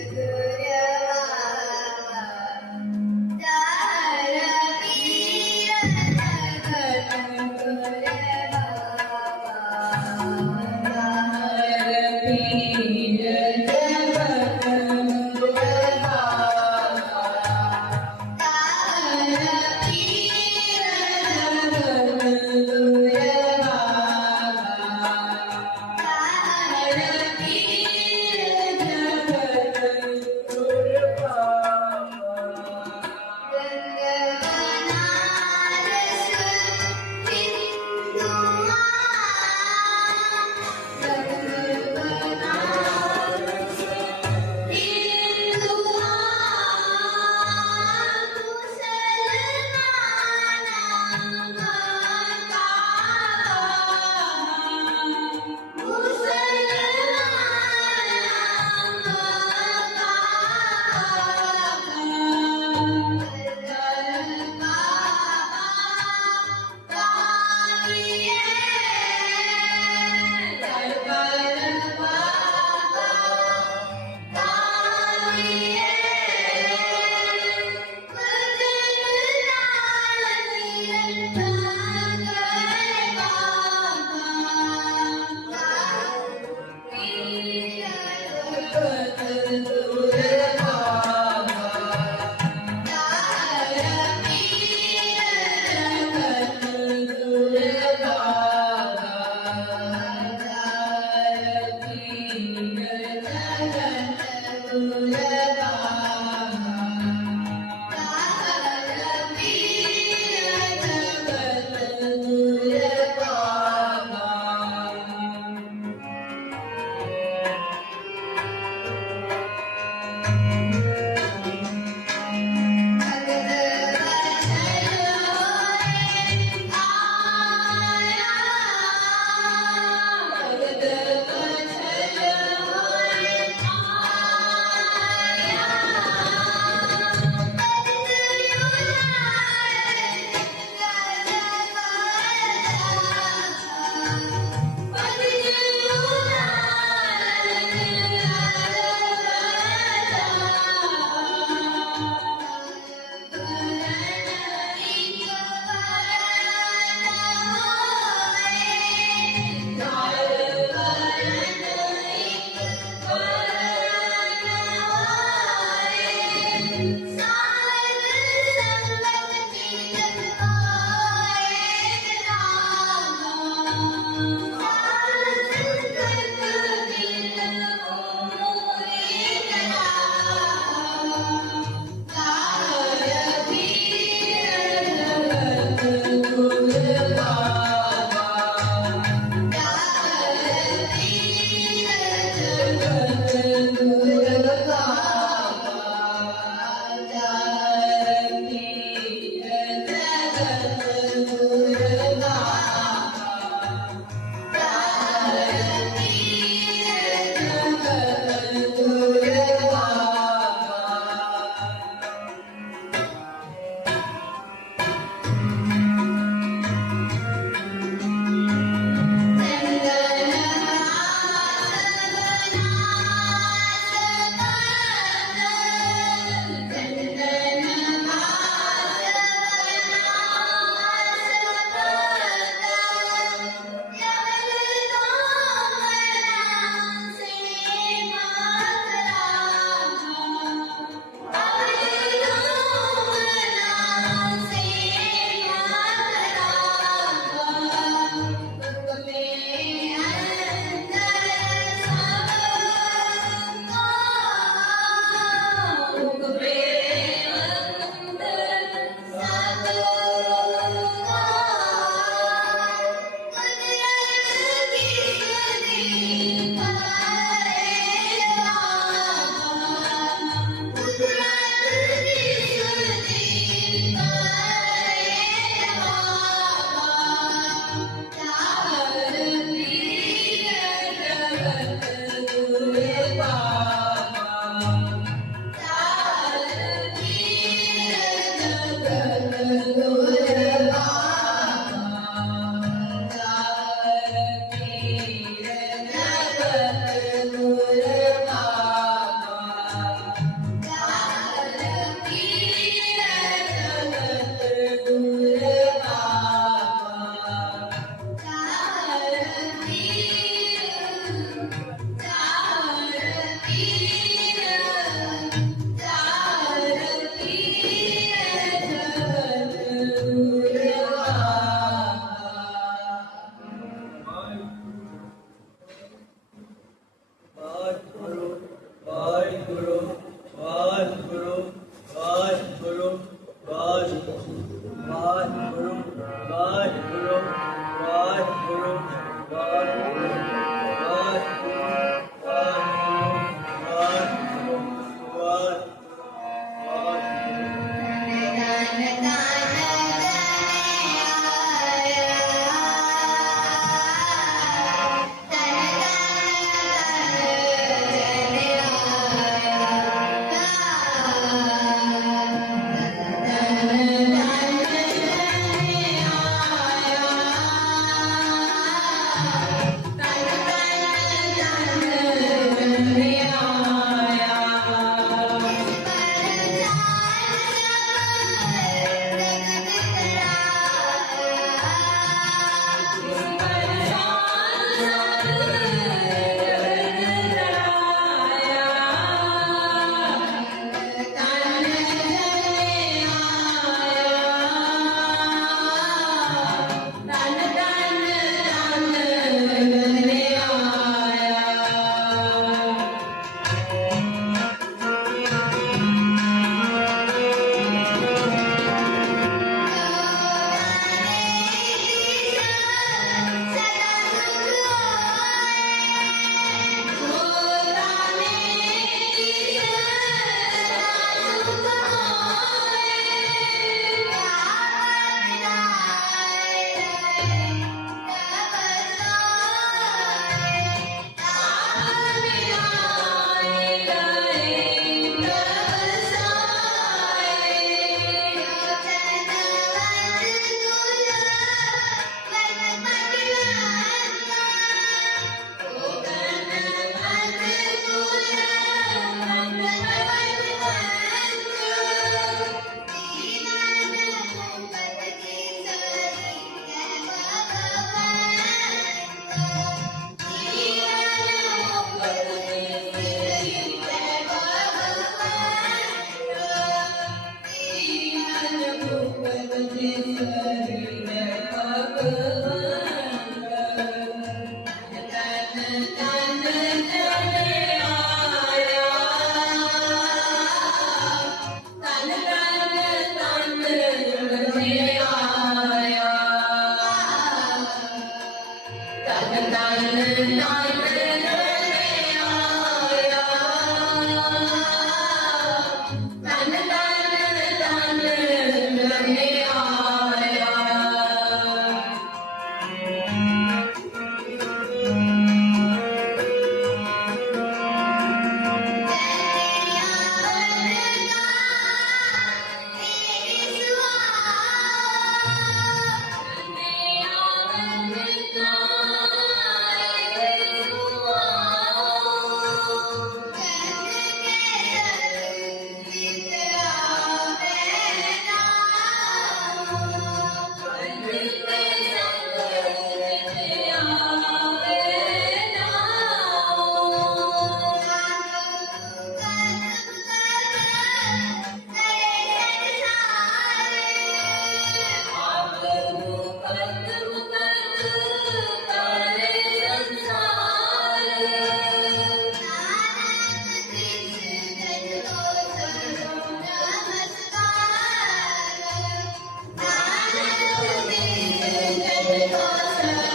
Hallelujah. you. Gracias.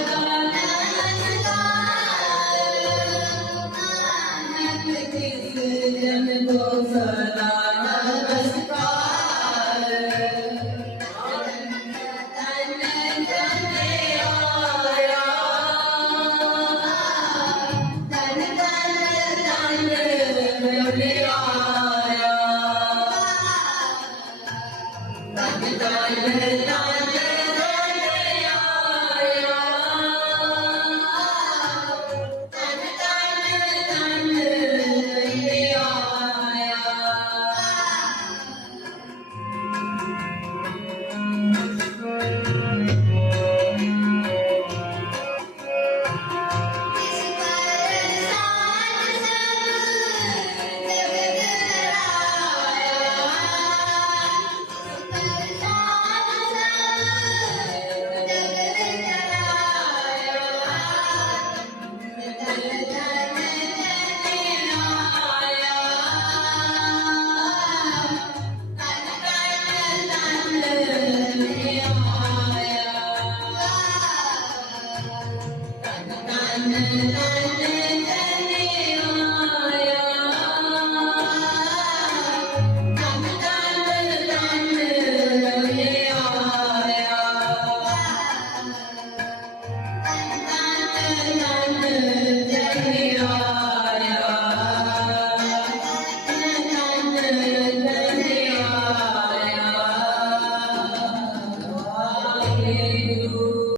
Amen.